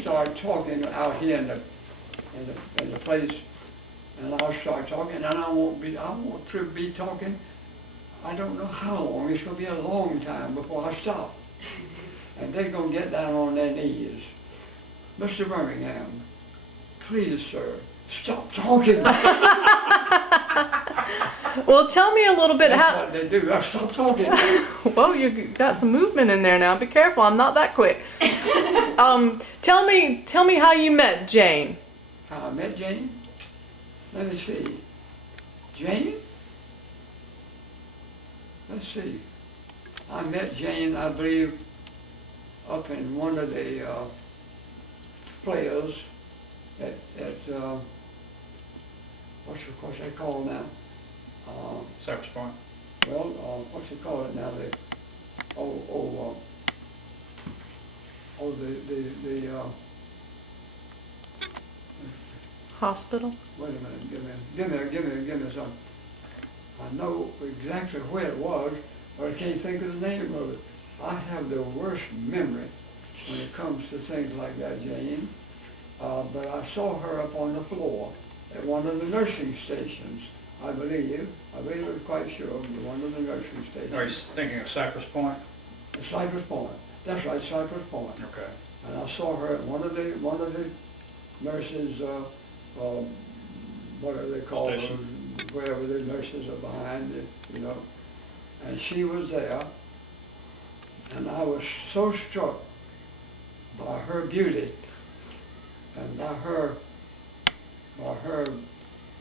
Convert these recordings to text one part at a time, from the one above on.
Start talking out here in the place, and I'll start talking, and I won't be talking. I don't know how long. It's gonna be a long time before I stop, and they're gonna get down on their knees. Mr. Birmingham, please, sir, stop talking. Well, tell me a little bit That's how. what they do. Stop talking. Whoa, you got some movement in there now. Be careful. I'm not that quick. Tell me how you met Jane. How I met Jane? Let me see. Jane? Let's see. I met Jane, I believe, up in one of the players at what's they called now? Cypress Point. Well, what's it called now? The Hospital. wait a minute, give me some. I know exactly where it was, but I can't think of the name of it. I have the worst memory when it comes to things like that, Jane. But I saw her up on the floor at one of the nursing stations, I believe it was quite sure, one of the nursing stations. Are you thinking of Cypress Point? Cypress Point, that's right, Cypress Point. Okay. And I saw her at one of the nurses, what do they call Station. them, wherever the nurses are behind it, you know. And she was there, and I was so struck by her beauty and by her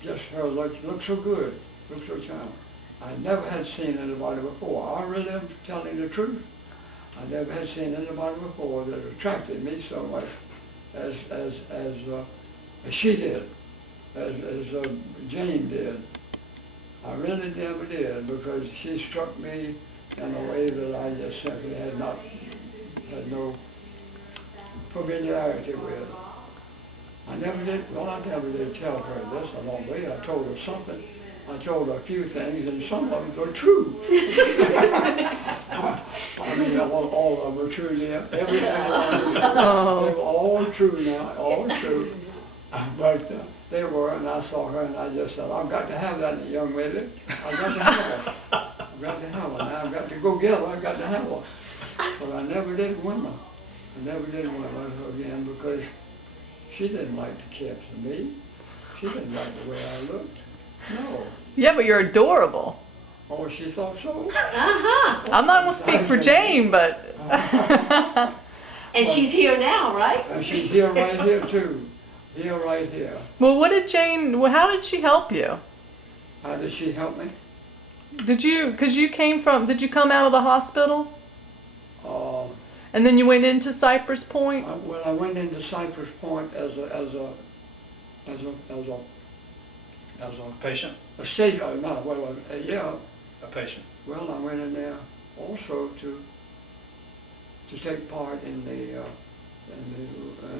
just her looked so good, looked so charming. I never had seen anybody before. I really am telling the truth. I never had seen anybody before that attracted me so much as she did, as Jane did. I really never did, because she struck me in a way that I just simply had no familiarity with. I never did tell her this along the way. I told her something. I told her a few things, and some of them were true. I mean, all of them were true, yeah. Everything was true. Oh. They were all true now, all true. But they were, and I saw her, and I just said, I've got to have that young lady. I've got to have her. I've got to have her. Now I've got to go get her. I've got to have her. But I never did win her. I never did win her again, because she didn't like the caps of me. She didn't like the way I looked. No. Yeah, but you're adorable. Oh, she thought so? Uh-huh. I'm not gonna speak for Jane, but. And she's here now, right? And she's here right here too. Here, right here. Well, what did Jane? Well, how did she help you? How did she help me? Did you? Because you came from. Did you come out of the hospital? Uh, And then you went into Cypress Point? Well, I went into Cypress Point as a Patient? state, yeah. A patient. Well, I went in there also to take part in the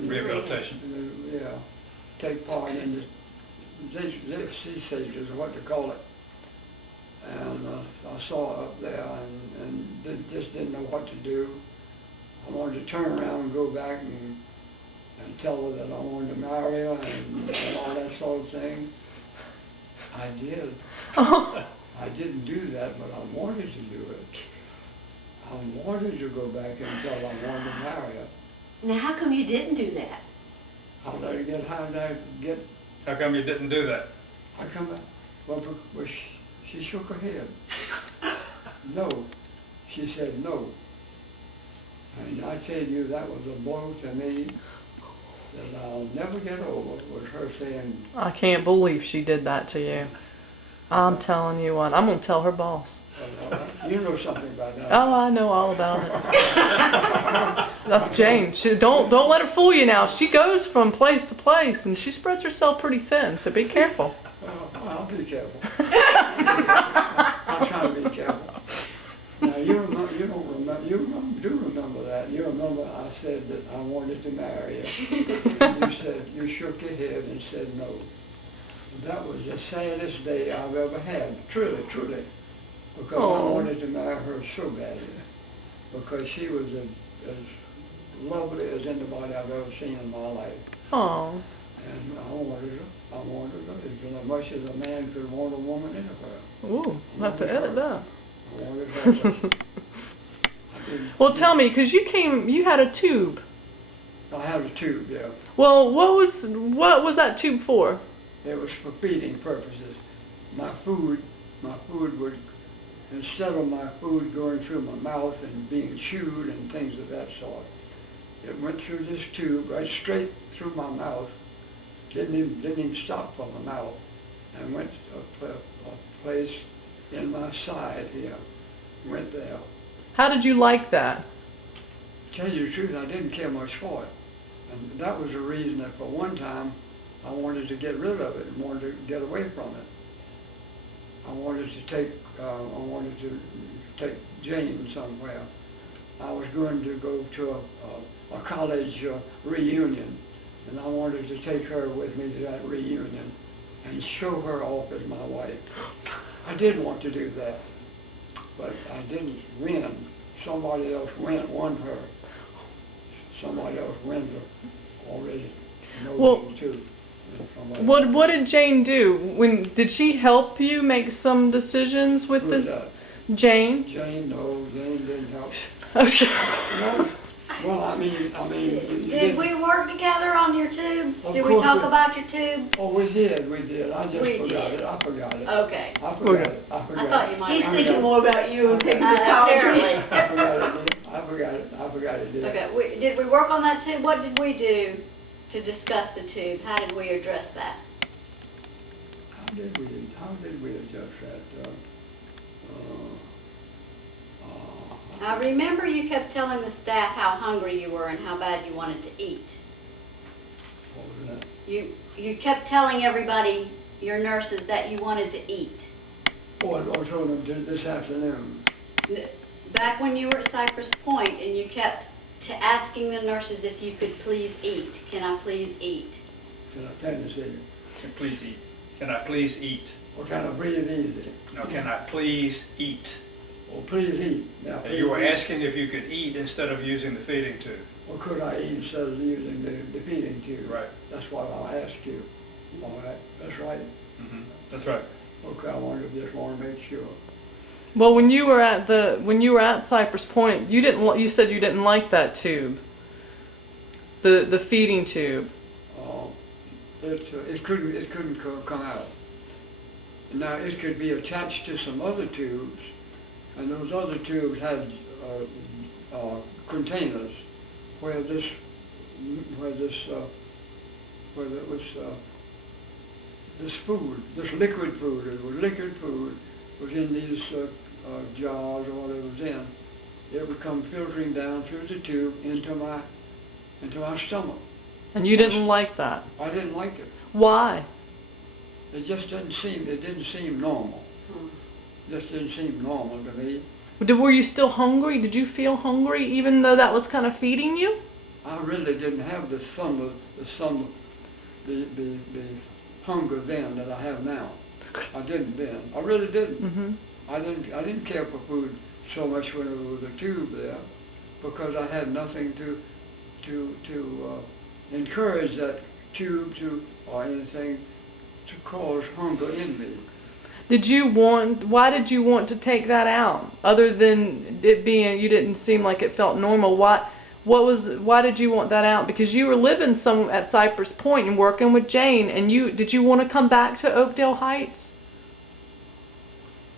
Rehabilitation. Take part in the sea stages, or what to call it. And I saw her up there, and just didn't know what to do. I wanted to turn around and go back and tell her that I wanted to marry her and all that sort of thing. I did. I didn't do that, but I wanted to do it. I wanted to go back and tell her I wanted to marry her. Now, how come you didn't do that? How did I get, How come you didn't do that? I come back, well, she shook her head. No, she said no. And I tell you, that was a blow to me that I'll never get over, was her saying, I can't believe she did that to you. I'm telling you what. I'm gonna tell her boss. you know something about that. Oh, I know all about it. That's Jane. Don't let her fool you now. She goes from place to place, and she spreads herself pretty thin. So be careful. Well, I'll be careful. I'll try to be careful. Now, you do remember that. You remember I said that I wanted to marry you. And you shook your head and said no. That was the saddest day I've ever had, truly, truly. Because I wanted to marry her so badly. Because she was as lovely as anybody I've ever seen in my life. Oh. And I wanted her. It's as much as a man could want a woman anywhere. Ooh, I'll have to edit that. I wanted her. I didn't- Well, tell me, because you had a tube. I had a tube, yeah. Well, what was that tube for? It was for feeding purposes. My food would, instead of my food going through my mouth and being chewed and things of that sort, it went through this tube right straight through my mouth. Didn't even stop from my mouth, and went a place in my side here. Went there. How did you like that? Tell you the truth, I didn't care much for it, and that was the reason that for one time I wanted to get rid of it and wanted to get away from it. I wanted to take Jane somewhere. I was going to go to a college reunion, and I wanted to take her with me to that reunion and show her off as my wife. I did want to do that, but I didn't win. Somebody else won her. Somebody else wins her already. Well, Too. What did Jane do? Did she help you make some decisions with Who was that? Jane? Jane, no, Jane didn't help. Okay. No. Well, I mean, Did we work together on your tube? Of Did we course talk we- about your tube? Oh, we did. I just We forgot did. it. I forgot it. Okay. I forgot it. I I forgot thought it. you might. He's have. thinking more about you and taking the college. Apparently. I forgot it. I forgot it. I forgot it. Yeah. Okay, did we work on that tube? What did we do to discuss the tube? How did we address that? How did we adjust that? I remember you kept telling the staff how hungry you were and how bad you wanted to eat. What was that? You kept telling everybody, your nurses, that you wanted to eat. Oh, I told them this afternoon. Back when you were at Cypress Point and you kept asking the nurses if you could please eat. Can I please eat? Can I tell you, see? Please eat. Can I please eat? What kind of breathe easy? No, can I please eat? Well, please eat. Now, And please you were eat. asking if you could eat instead of using the feeding tube. Or could I eat instead of using the feeding tube? Right. That's what I'll ask you. All right, that's right. That's right. Okay, just want to make sure. Well, when you were at Cypress Point, you said you didn't like that tube. The feeding tube. It couldn't come out. Now, it could be attached to some other tubes, and those other tubes had containers where there was this food, this liquid food. It was liquid food was in these jars or whatever it was in. It would come filtering down through the tube into my stomach. And you didn't like that. I didn't like it. Why? It didn't seem normal. Just didn't seem normal to me. Were you still hungry? Did you feel hungry even though that was kind of feeding you? I really didn't have the hunger then that I have now. I didn't then. I really didn't. Mm-hmm. I didn't care for food so much when there was a tube there, because I had nothing to encourage that tube or anything to cause hunger in me. Why did you want to take that out? Other than it being, you didn't seem like it felt normal. Why did you want that out? Because you were living at Cypress Point and working with Jane, and did you want to come back to Oakdale Heights?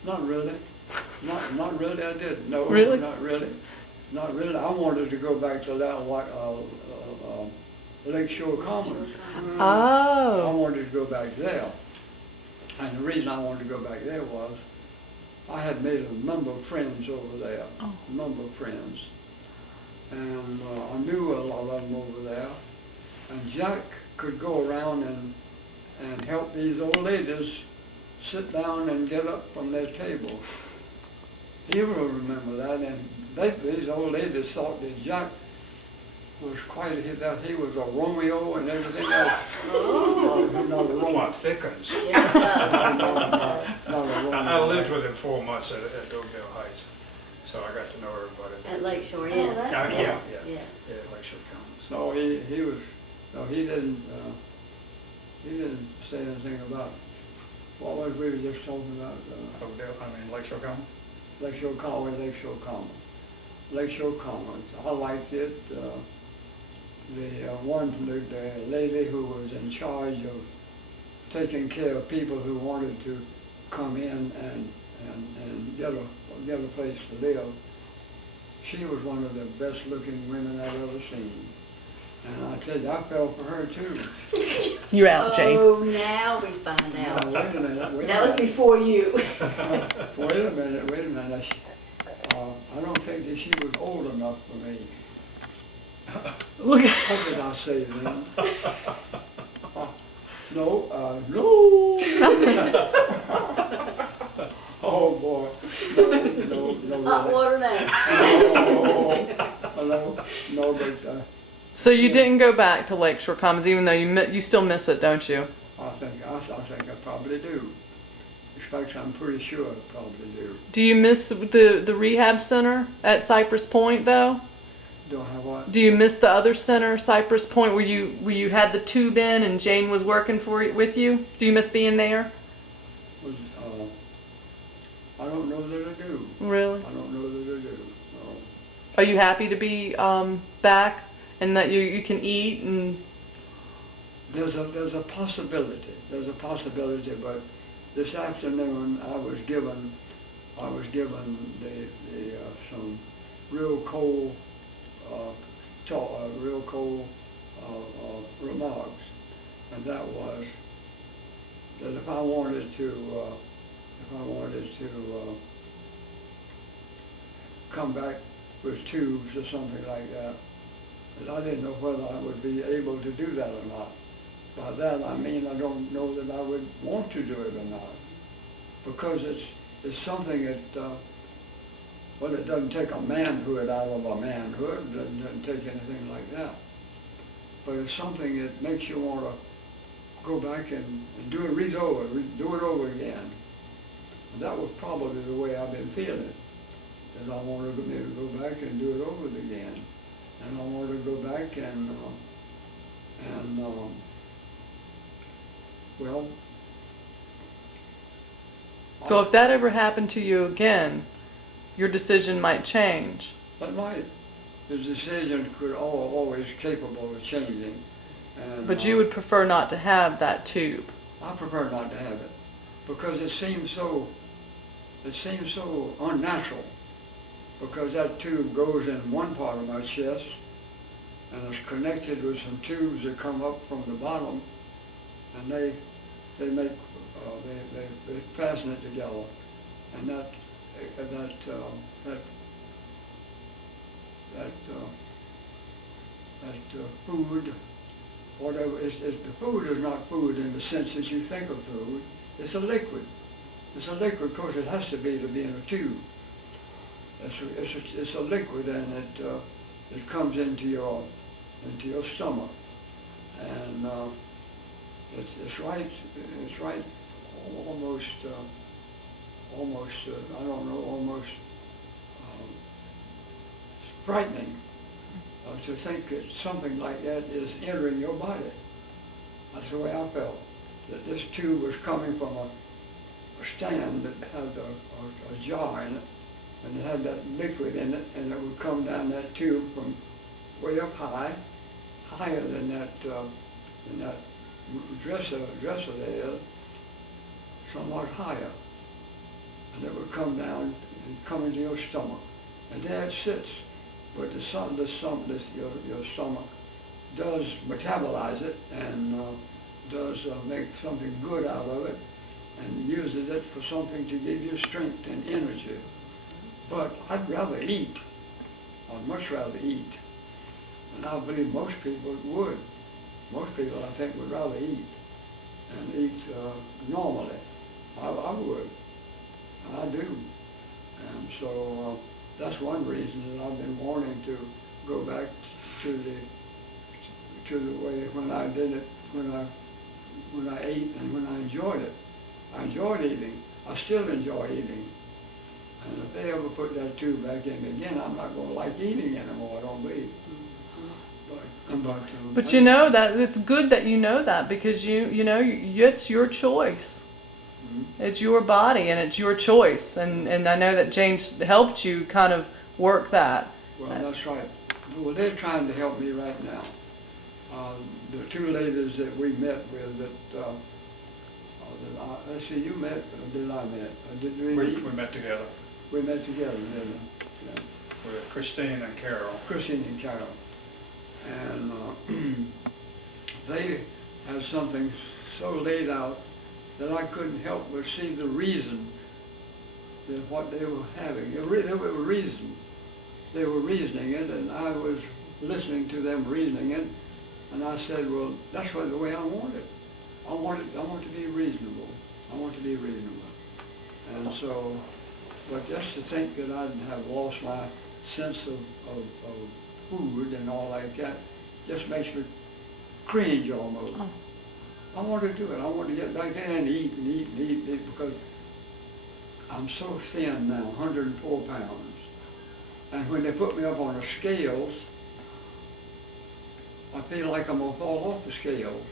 Not really. Not really, I didn't. No, Really? Not really. Not really. I wanted to go back to that Lakeshore Commons. I Oh. wanted to go back there. And the reason I wanted to go back there was I had made a number of friends over there. Oh. A number of friends. And I knew a lot of them over there. And Jack could go around and help these old ladies sit down and get up from their table. He will remember that. And these old ladies thought that Jack was that he was a Romeo and everything else. Oh. Not a Romeo. What thickens? Yes, it does. Yes, it does. Not a Romeo. I lived with him 4 months at Oakdale Heights. so I got to know everybody. At Lakeshore, Oh, yes, that's yes, nice. yes. Yeah, Lakeshore Commons. No, he didn't say anything about, what was we were just talking about, Oakdale, Lakeshore Commons? Lakeshore Commons, Lakeshore Commons. Lakeshore Commons, I liked it, the lady who was in charge of taking care of people who wanted to come in and get a place to live. She was one of the best looking women I've ever seen. And I tell you, I fell for her too. You're out, Jane. Oh, now we find Now, out. wait a minute. That was before you. Wait a minute. I don't think that she was old enough for me. Look. What did I say then? No. Oh, boy. No. Hot water now. No, but So you didn't go back to Lakeshore Commons, even though you still miss it, don't you? I think I probably do. In fact, I'm pretty sure I probably do. Do you miss the rehab center at Cypress Point though? Do I have what? Do you miss the other center, Cypress Point, where you had the tube in and Jane was working with you? Do you miss being there? I don't know that I do. Really? I don't know that I do. No. Are you happy to be back and that you can eat and? There's a possibility. There's a possibility, but this afternoon I was given some real cold remarks, and that was that if I wanted to come back with tubes or something like that I didn't know whether I would be able to do that or not. By that I mean I don't know that I would want to do it or not, because it's something that well, it doesn't take a manhood out of a manhood. It doesn't take anything like that. But it's something that makes you want to go back and do it over again. And that was probably the way I've been feeling, that I wanted to be able to go back and do it over again. And I wanted to go back well. So if that ever happened to you again, your decision might change. That might. His decision could always capable of changing. And, But you would prefer not to have that tube. I prefer not to have it because it seems so unnatural, because that tube goes in one part of my chest and it's connected with some tubes that come up from the bottom, and they fasten it together, and that food, whatever, the food is not food in the sense that you think of food. It's a liquid. It's a liquid because it has to be in a tube. It's a liquid, and it comes into your stomach, and it's right almost I don't know, almost frightening to think that something like that is entering your body. That's the way I felt, that this tube was coming from a stand that had a jar in it, and it had that liquid in it, and it would come down that tube from way up high, higher than that dresser there, somewhat higher, and it would come down and come into your stomach, and there it sits. But your stomach does metabolize it and does make something good out of it, and uses it for something to give you strength and energy. But I'd rather eat. I'd much rather eat. And I believe most people would. Most people, I think, would rather eat, and eat normally. I would, and I do. And so that's one reason that I've been wanting to go back to the way when I did it, when I ate and when I enjoyed it. I enjoyed eating. I still enjoy eating. And if they ever put that tube back in again, I'm not gonna like eating anymore, I don't believe. But you know that it's good that you know that, because you know it's your choice. It's your body and it's your choice, and I know that Jane's helped you kind of work that. Well, that's right. Well, they're trying to help me right now. The two ladies that we met with let's see, you met, or did I met? Did we We meet? met together We met together, didn't we? Yeah. with Christine and Carol. Christine and Carol. And they had something so laid out that I couldn't help but see the reason that what they were having. They were reason. They were reasoning it, and I was listening to them reasoning it, and I said, well, that's the way I want it. I want to be reasonable. I want to be reasonable. And so, but just to think that I'd have lost my sense of food and all like that just makes me cringe almost. Oh. I want to do it. I want to get back there and eat and eat and eat and eat, because I'm so thin now, 104 pounds. And when they put me up on the scales, I feel like I'm gonna fall off the scales.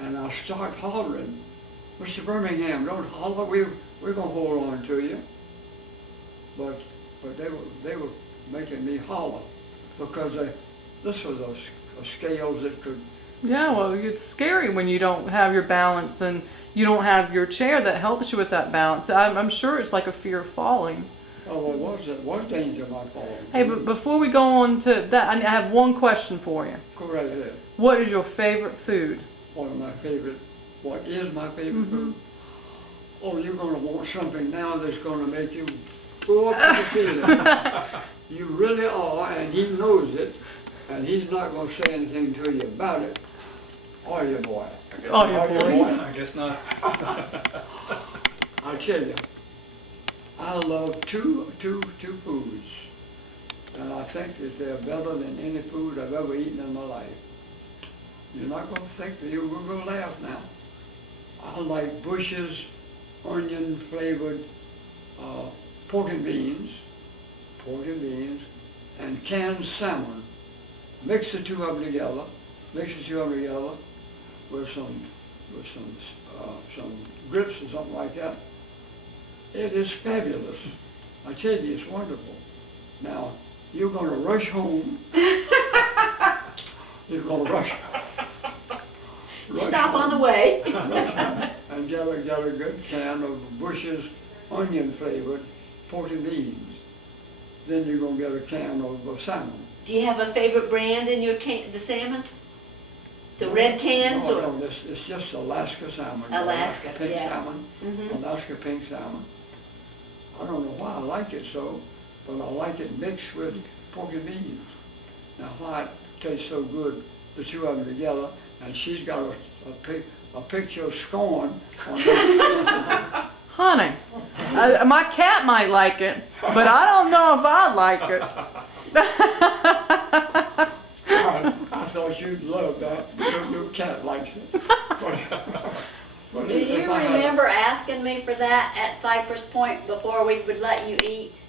And I start hollering, Mr. Birmingham, don't holler, we're gonna hold on to you. But they were making me holler, because this was a scales that could. Yeah, well, it's scary when you don't have your balance and you don't have your chair that helps you with that balance. I'm sure it's like a fear of falling. Oh, well, it was danger of my falling. Hey, but before we go on to that, I have one question for you. Go right ahead. What is your favorite food? What is my favorite food? Oh, you're gonna want something now that's gonna make you go up to the ceiling. You really are, and he knows it, and he's not gonna say anything to you about it. Are you, boy? I guess Oh, not. your boy. I guess not. I tell you, I love two foods, and I think that they're better than any food I've ever eaten in my life. You're not going to think that you're going to laugh now. I like Bush's onion flavored pork and beans, and canned salmon. Mix the two of them together. With some grits or something like that. It is fabulous. I tell you, it's wonderful. Now, you're going to rush home. You're going to rush Stop on the home way. and get a good can of Bush's onion flavored pork and beans. Then you're going to get a can of salmon. Do you have a favorite brand in your the salmon? The red cans No, or? no, it's just Alaska salmon. Alaska, pink yeah. salmon. Mhm. Alaska pink salmon. I don't know why I like it so, but I like it mixed with pork and beans. Now why it tastes so good, the two of them together, and she's got a picture of scorn on the Honey, my cat might like it, but I don't know if I like it. I thought you'd love that. Your cat likes it. But Do you if I had- remember asking me for that at Cypress Point before we would let you eat?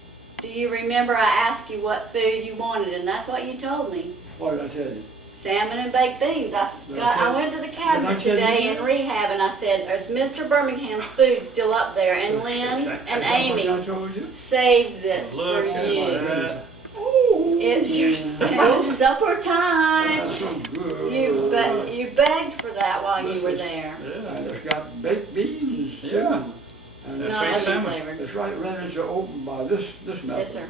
Do you remember I asked you what food you wanted, and that's what you told me? What did I tell you? Salmon and baked beans. Did I I went to the cabinet tell you today that? in rehab, and I said, "Is Mr. Birmingham's food still up there?" And Lynn and Is that Amy what I told you? saved this for Look at you. that. It's your Supper time. That's so good. you begged for that while you This were is- there. And Yeah. it's got baked beans too. Yeah. And That's it's Not baked onion salmon. flavored. It's right ready to open by this method. Yes, sir.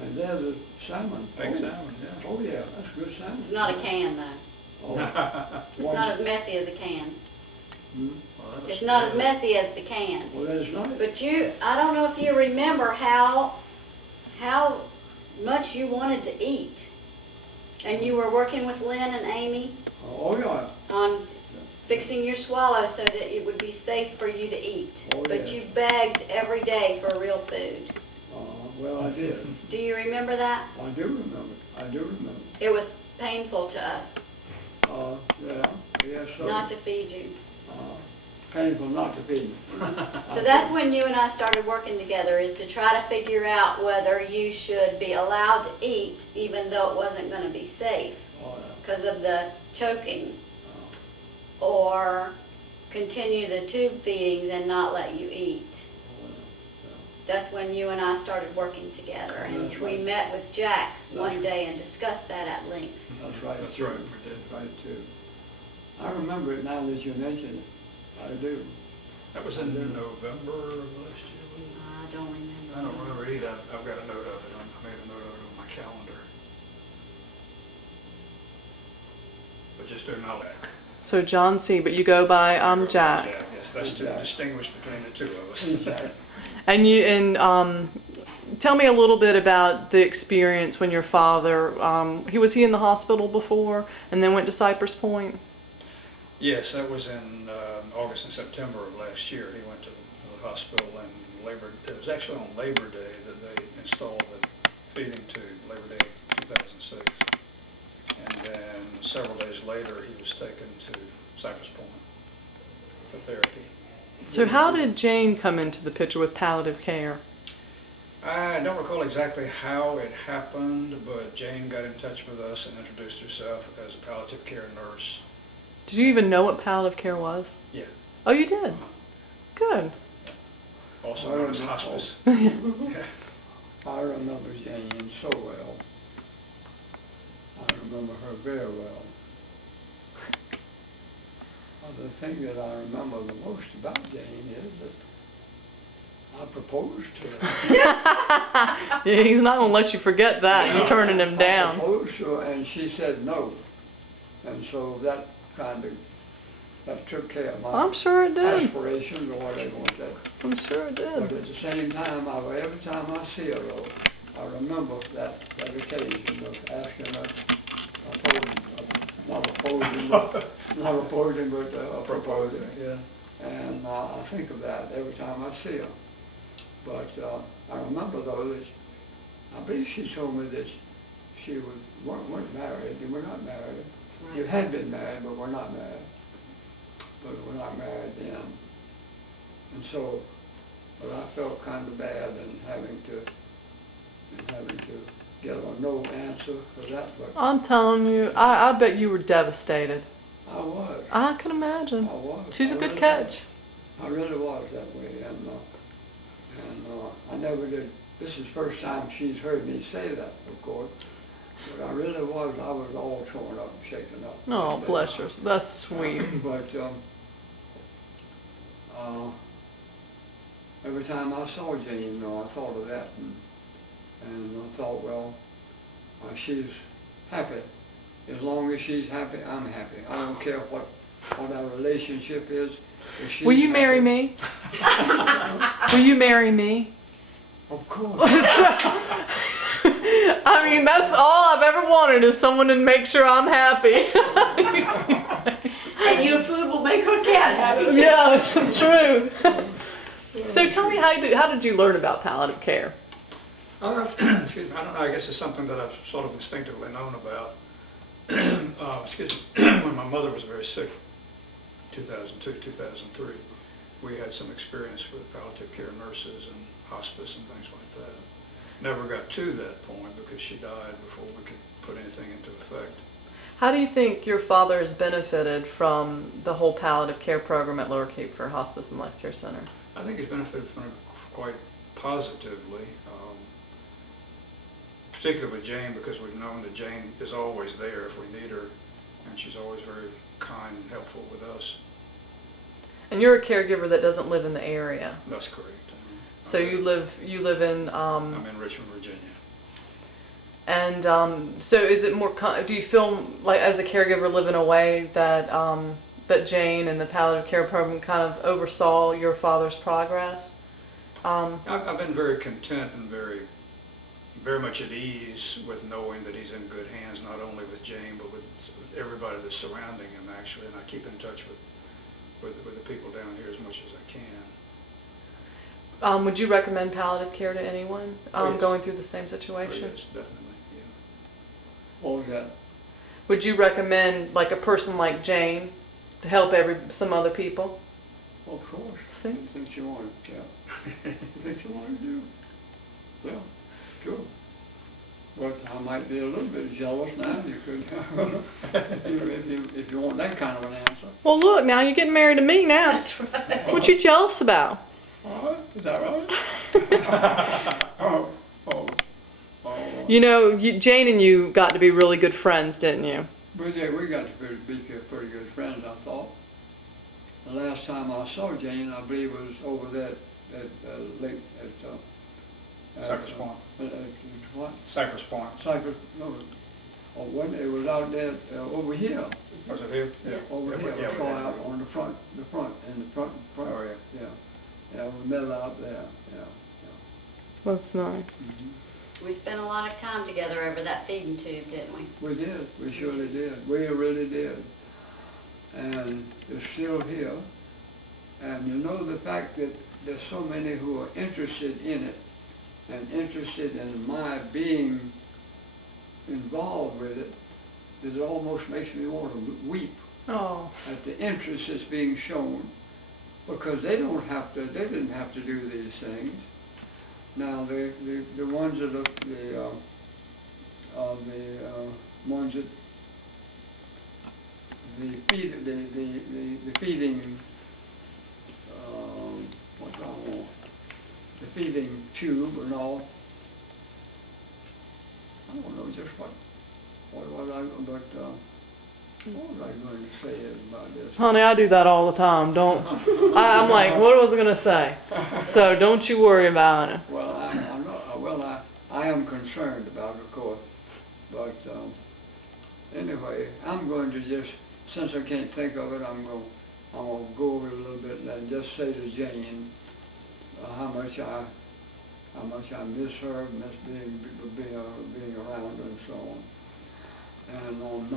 And there's the salmon. Baked Oh, salmon, yeah. Oh, yeah, that's good salmon. It's not a can though. Oh, It's not as messy as a can. hmm. Well, that was It's not as good. messy as the can. Well, that's nice. But I don't know if you remember how much you wanted to eat. And you were working with Lynn and Amy Oh, yeah. on fixing your swallow so that it would be safe for you to eat. Oh, But yeah. you begged every day for real food. Well, I did. Do you remember that? I do remember. It was painful to us Yeah, so. not to feed you. painful not to feed. So that's when you and I started working together, is to try to figure out whether you should be allowed to eat even though it wasn't gonna be safe Oh, because of the choking, or continue the tube feedings and not let you eat. That's when you and I started working together, and That's we right. met with Jack one That's- day and discussed that at length. That's right. That's too. right, we did. Right too. I remember it now that you mention it. I do. That was in November of last year, wasn't it? I don't remember. I don't remember either. I've got a note of it. I made a note of it on my calendar. But just do not lack. So John C., but you go by Jack. Yes, that's to Jack. distinguish between the two of us. Exactly. And tell me a little bit about the experience when your father, was he in the hospital before and then went to Cypress Point? Yes, that was in August and September of last year. He went to the hospital, and it was actually on Labor Day that they installed the feeding tube, Labor Day of 2006. And then several days later, he was taken to Cypress Point for therapy. So how did Jane come into the picture with palliative care? I don't recall exactly how it happened, but Jane got in touch with us and introduced herself as a palliative care nurse. Did you even know what palliative care was? Yeah. Oh, you did? Uh-huh. Good. Also known as hospice. I remember Jane so well. I remember her very well. The thing that I remember the most about Jane is that I proposed to her. Yeah, he's not going to let you forget that. You're turning him I down. proposed to her and she said no. And so that took care of my I'm sure it did. aspirations or whatever you want that. I'm sure it But did. at the same time, every time I see her though, I remember that occasion of asking her, not opposing, but proposing. Yeah. And I think of that every time I see her. But I remember though that I believe she told me that she weren't married. You were not married. You had been married, but were not married. But we're not married then. And so, but I felt kind of bad in having to get a no answer for that. But I'm telling you, I bet you were devastated. I was. I can imagine. I was. She's a I good really catch. was. I really was that way, and I never did. This is the first time she's heard me say that, of course. But I really was. I was all torn up and shaken up. Oh, bless her. That's sweet. But every time I saw Jane, I thought of that, and I thought, well, she's happy. As long as she's happy, I'm happy. I don't care what our relationship is. If she's Will you marry happy- me? Will you marry me? Of course. I mean, that's all I've ever wanted is someone to make sure I'm happy. And your food will make her cat happy. Yeah, true. So tell me, how did you learn about palliative care? Excuse me, I don't know, I guess it's something that I've sort of instinctively known about. Excuse me, when my mother was very sick, 2002, 2003, we had some experience with palliative care nurses and hospice and things like that. Never got to that point because she died before we could put anything into effect. How do you think your father has benefited from the whole palliative care program at Lower Cape Fear Hospice and Life Care Center? I think he's benefited from it quite positively, particularly with Jane, because we've known that Jane is always there if we need her, and she's always very kind and helpful with us. And you're a caregiver that doesn't live in the area. That's correct. So you live in I'm in Richmond, Virginia. and so is it more do you feel like as a caregiver live in a way that that Jane and the palliative care program kind of oversaw your father's progress? I've been very content and very much at ease with knowing that he's in good hands, not only with Jane, but with everybody that's surrounding him, actually. And I keep in touch with the people down here as much as I can. Would you recommend palliative care to anyone Oh, yes. going through the same Oh, situation? yes, definitely, yeah. What was that? Would you recommend like a person like Jane to help some other people? Of course. See? Anything she wanted, yeah. Anything she wanted to do. Well, sure. But I might be a little bit jealous now, you could, if you want that kind of an answer. Well, look, now you're getting married to me now. That's right. What you jealous about? All right, is that right? Oh, oh, oh. You know, Jane and you got to be really good friends, didn't you? But yeah, we got to be pretty good friends, I thought. The last time I saw Jane, I believe, was over there at Lake, Cypress Point. What? Cypress Point. Cypress, no, oh, when it was out there, over here, Was it here? Yes. over Yeah, here, yeah, I we saw did. out on the front, in the front, Oh, yeah. yeah, we met out there, yeah. That's nice. We spent a lot of time together over that feeding tube, didn't we? We did, we surely did, we really did. And it's still here. And you know the fact that there's so many who are interested in it and interested in my being involved with it, that it almost makes me want to weep Oh. at the interest that's being shown, because they didn't have to do these things. Now the ones that are the ones that the feeding what do I want? The feeding tube and all. I don't know just what was I going to say about this? Honey, I do that all the time. Don't. I'm like, what was I gonna say? So don't you worry about it. Well, I'm not, well, I am concerned about it, of course, but anyway, I'm going to just, since I can't think of it, I'm going to go over it a little bit and just say to Jane how much I miss her, miss being around and so on, and I'm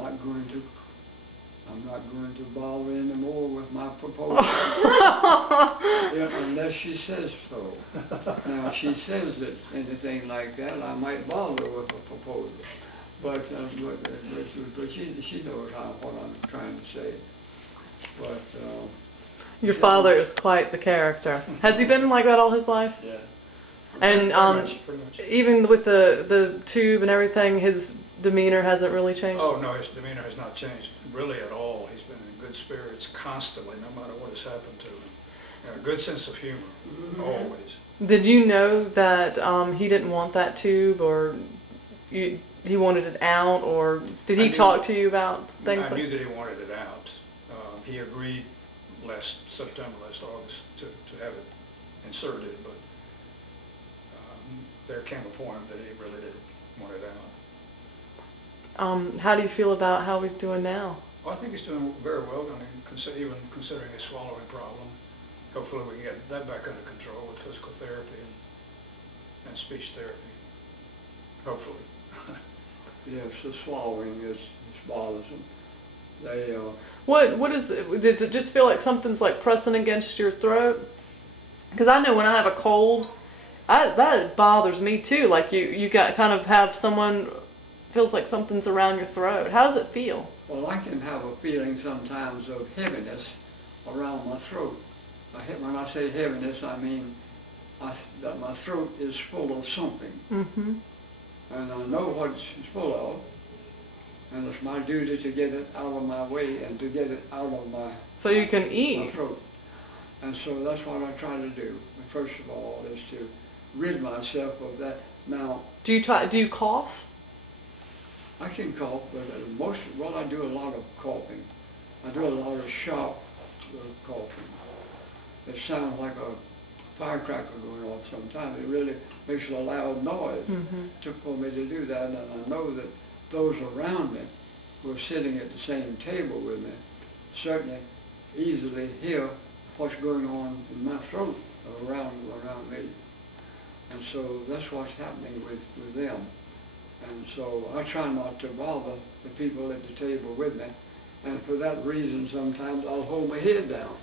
not going to bother anymore with my proposal. Yeah, unless she says so. Now, if she says that anything like that, I might bother with a proposal. But she knows what I'm trying to say. But Your father is quite the character. Has he been like that all his life? yeah, And Pretty much. even with the tube and everything, his demeanor hasn't really changed. Oh, no, his demeanor has not changed really at all. He's been in good spirits constantly, no matter what has happened to him. A good sense of humor, always. Did you know that he didn't want that tube, or he wanted it out, or did he talk to you about things I knew like? that he wanted it out. He agreed last August, to have it inserted, but there came a point that he really did want it out. How do you feel about how he's doing now? Well, I think he's doing very well. I mean, even considering his swallowing problem. Hopefully we can get that back under control with physical therapy and speech therapy. Hopefully. yes, the swallowing is bothersome. They What is it? Does it just feel like something's like pressing against your throat? Because I know when I have a cold, that bothers me too. Like you got kind of have someone feels like something's around your throat. How does it feel? well, I can have a feeling sometimes of heaviness around my throat. When I say heaviness, I mean that my throat is full of something. Mm-hmm. And I know what it's full of, and it's my duty to get it out of my way and to get it out of my So you can my eat. throat. And so that's what I try to do. First of all, is to rid myself of that. Now, Do you cough? I can cough, but I do a lot of coughing. I do a lot of sharp coughing. It sounds like a firecracker going off sometimes. It really makes a loud noise for me to do that, and I know that those around me who are sitting at the same table with me certainly easily hear what's going on in my throat around me. And so that's what's happening with them. And so I try not to bother the people at the table with me. And for that reason, sometimes I'll hold my head down.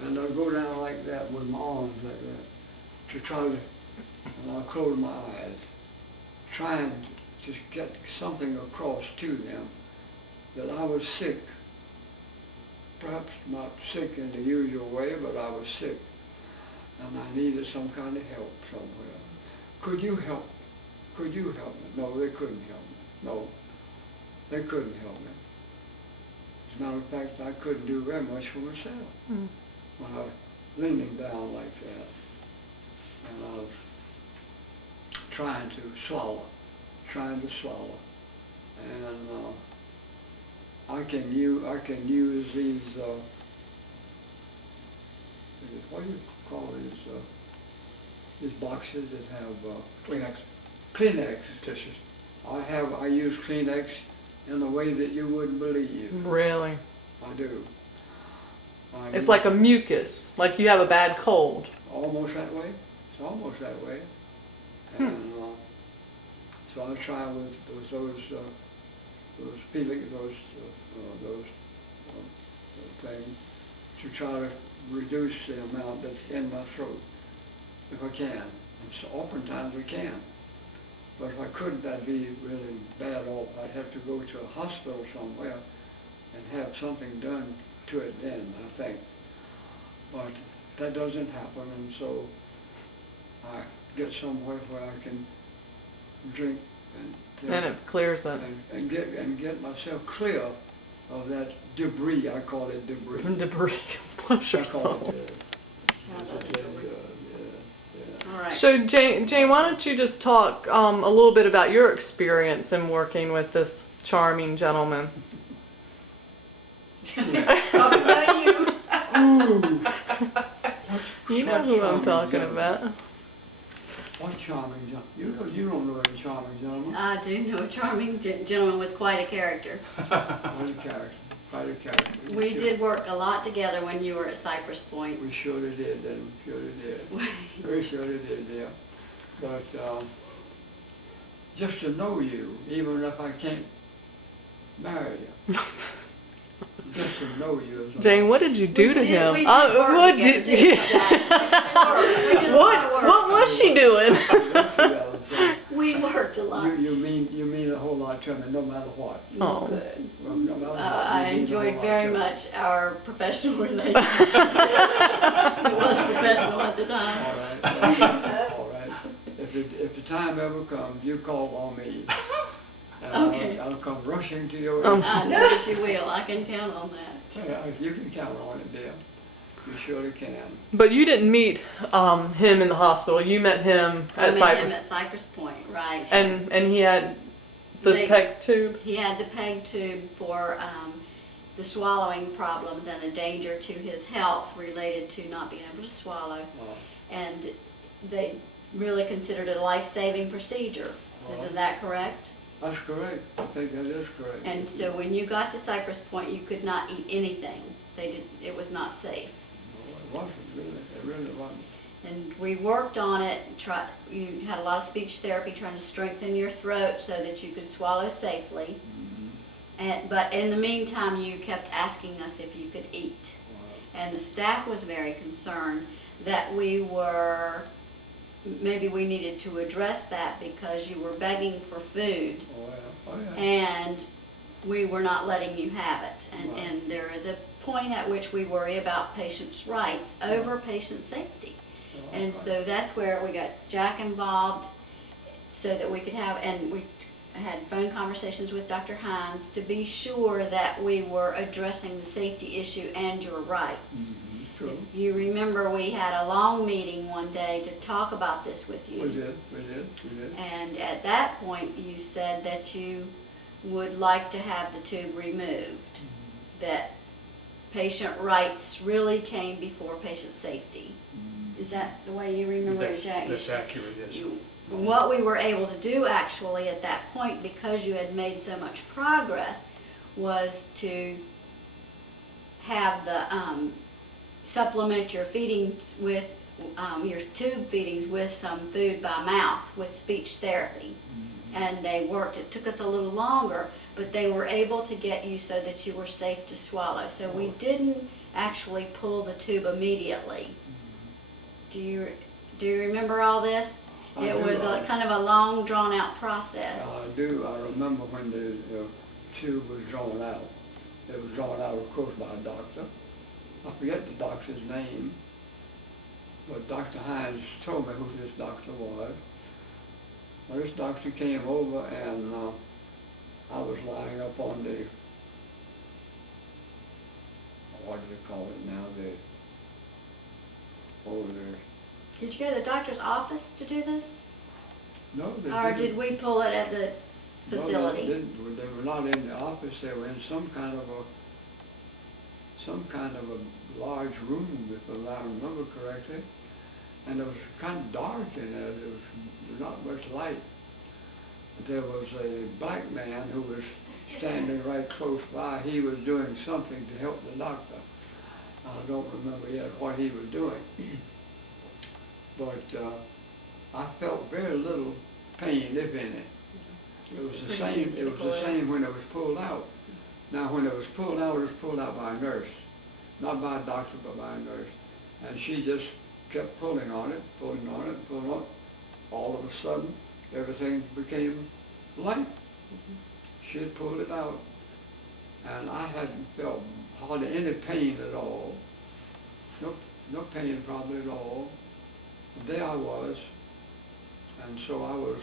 And I'll go down like that with my arms like that to try to, and I'll close my eyes, trying to just get something across to them that I was sick, perhaps not sick in the usual way, but I was sick. And I needed some kind of help somewhere. Could you help? Could you help me? No, they couldn't help me. No, they couldn't help me. As a matter of fact, I couldn't do very much for myself. Mm. When I was leaning down like that, and I was trying to swallow, and I can use these, what do you call these boxes that have Kleenex, Kleenex. tissues. I use Kleenex in a way that you wouldn't believe. Really? I do. It's like a mucus, like you have a bad cold. Almost that way. It's almost that way. And so I try with those feelings, those things, to try to reduce the amount that's in my throat, if I can. And so oftentimes I can. But if I couldn't, that'd be really bad off. I'd have to go to a hospital somewhere and have something done to it then, I think. But that doesn't happen, and so I get somewhere where I can drink And it clears it. and get myself clear of that debris. I call it debris. Debris. Bless your I call soul. it, All right. So Jane, why don't you just talk a little bit about your experience in working with this charming gentleman? Talking about you. Ooh, You know What who I'm charming talking gentleman. about. what charming gentleman. You don't know any charming gentleman. I do know a charming gentleman with quite a character. Quite a character. Quite a character. We did work a lot together when you were at Cypress Point. We surely did, and we surely did. We surely did, yeah. But just to know you, even if I can't marry you, just to know you is Jane, what did you do to him? We did What work did together, you? too, Jack. We did a lot of work. What was she doing? We worked a lot. You mean a whole lot to me, no matter what. Oh. Good. Well, no matter what, I you mean a enjoyed whole lot very to me. much our professional relationship. It was professional at the time. All right, all right. If the time ever comes, you call on me. And Okay. I'll come rushing to your Oh. aid. I know that you will. I can count on that. Yeah, you can count on it, dear. You surely can. But you didn't meet him in the hospital. You met him I at met Cypress, him at Cypress Point, right? and he had the They- peg tube. He had the peg tube for the swallowing problems and the danger to his health related to not being able to swallow. And they really considered it a life-saving procedure. Isn't that correct? That's correct. I think that is correct. And so when you got to Cypress Point, you could not eat anything. It was not safe. No, it wasn't really. It really wasn't. And we worked on it. You had a lot of speech therapy trying to strengthen your throat so that you could swallow safely. But in the meantime, you kept asking us if you could eat. And the staff was very concerned that maybe we needed to address that because you were begging for food Oh, yeah. Oh, yeah. and we were not letting you have it. Right. And there is a point at which we worry about patients' rights over patient safety. Oh, And right. so that's where we got Jack involved so that we could and we had phone conversations with Dr. Hines to be sure that we were addressing the safety issue and your rights. True. If you remember, we had a long meeting one day to talk about this with you. We did. And at that point, you said that you would like to have the tube removed, that patient rights really came before patient safety. Is that the way you remember it, Jack? That's accurate, yes. What we were able to do actually at that point, because you had made so much progress, was to have the supplement your feedings with your tube feedings with some food by mouth with speech therapy. And they worked. It took us a little longer, but they were able to get you so that you were safe to swallow. So we didn't actually pull the tube immediately. Do you remember all this? I It do. was kind of a long, drawn-out process. I do. I remember when the tube was drawn out. it was drawn out, of course, by a doctor. I forget the doctor's name, but Dr. Hines told me who this doctor was. Well, this doctor came over and I was lying up on the, what do they call it now, over there. Did you go to the doctor's office to do this? No, they Or didn't. did we pull it at the No, facility? they didn't. They were not in the office, they were in some kind of a large room, if I remember correctly. And it was kind of dark in there, there was not much light. There was a black man who was standing right close by. He was doing something to help the doctor. I don't remember yet what he was doing. But I felt very little pain, if any. It was the same when it was pulled out. Now when it was pulled out by a nurse. Not by a doctor, but by a nurse. And she just kept pulling on it, pulling on it, pulling on it. All of a sudden, everything became light. She had pulled it out. And I hadn't felt hardly any pain at all. No pain probably at all. And there I was. And so I was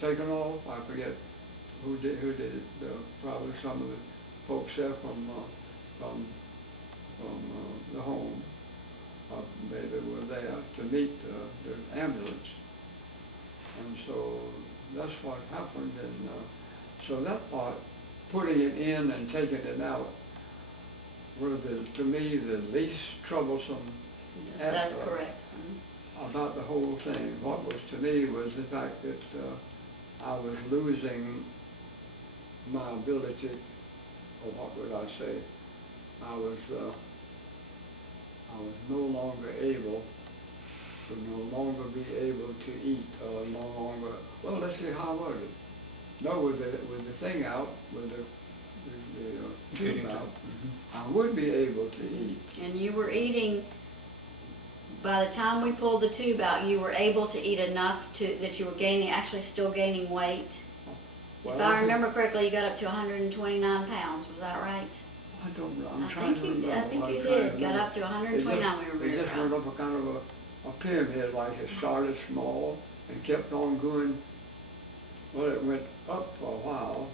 taken off. I forget who did it. Probably some of the folks there from the home. They were there to meet the ambulance. And so that's what happened. And so that part, putting it in and taking it out, were to me the least troublesome That's aspect correct. about the whole thing. What was to me was the fact that I was losing my ability, or what would I say? I was no longer able be able to eat, or no longer, well, let's see, how was it? No, with the thing out, with the tube out, I would be able to eat. And you were eating, by the time we pulled the tube out, you were able to eat enough that you were actually still gaining weight. Well, If I remember correctly, you got up to 129 pounds, was that right? I don't know, I'm I trying think to you remember. did, I think I'm you trying to did, got remember. up to 129, we were It very just went proud. up a kind of a pyramid, like it started small and kept on going. Well, it went up for a while,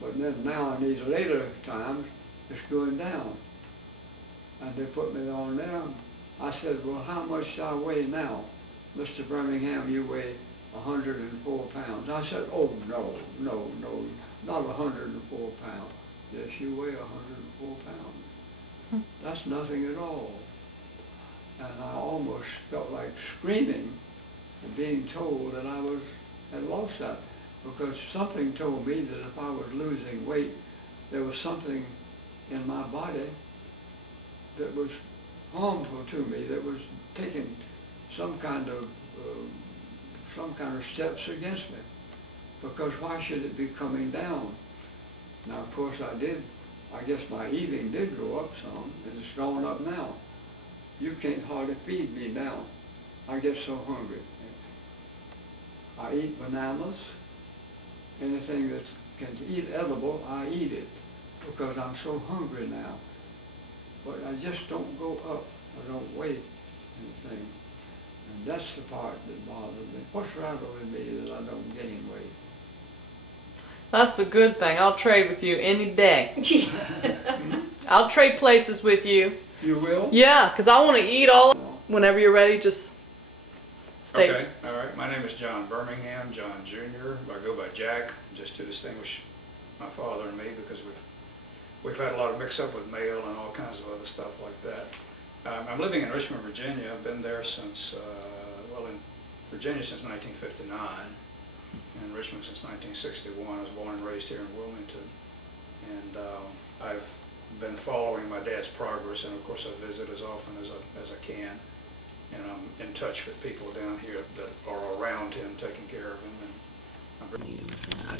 but then now in these later times, it's going down. And they put me on there. I said, well, how much do I weigh now? Mr. Birmingham, you weigh 104 pounds. I said, oh, no, not 104 pounds. Yes, you weigh 104 pounds. That's nothing at all. And I almost felt like screaming and being told that I had lost that, because something told me that if I was losing weight, there was something in my body that was harmful to me, that was taking some kind of steps against me. Because why should it be coming down? Now, of course, I guess my eating did go up some, and it's gone up now. You can't hardly feed me now. I get so hungry. I eat bananas, anything that can eat edible, I eat it, because I'm so hungry now. But I just don't go up, I don't weigh anything. And that's the part that bothers me. What's wrong with me that I don't gain weight? That's a good thing. I'll trade with you any day. I'll trade places with you. You will? Yeah, because I want to eat all. Whenever you're ready, just stay. Okay, all right. My name is John Birmingham, John Jr. I go by Jack, just to distinguish my father and me, because we've had a lot of mix-up with mail and all kinds of other stuff like that. I'm living in Richmond, Virginia. I've been there since, in Virginia since 1959, and Richmond since 1961. I was born and raised here in Wilmington, and I've been following my dad's progress, and of course I visit as often as I can, and I'm in touch with people down here that are around him, taking care of him. And I'm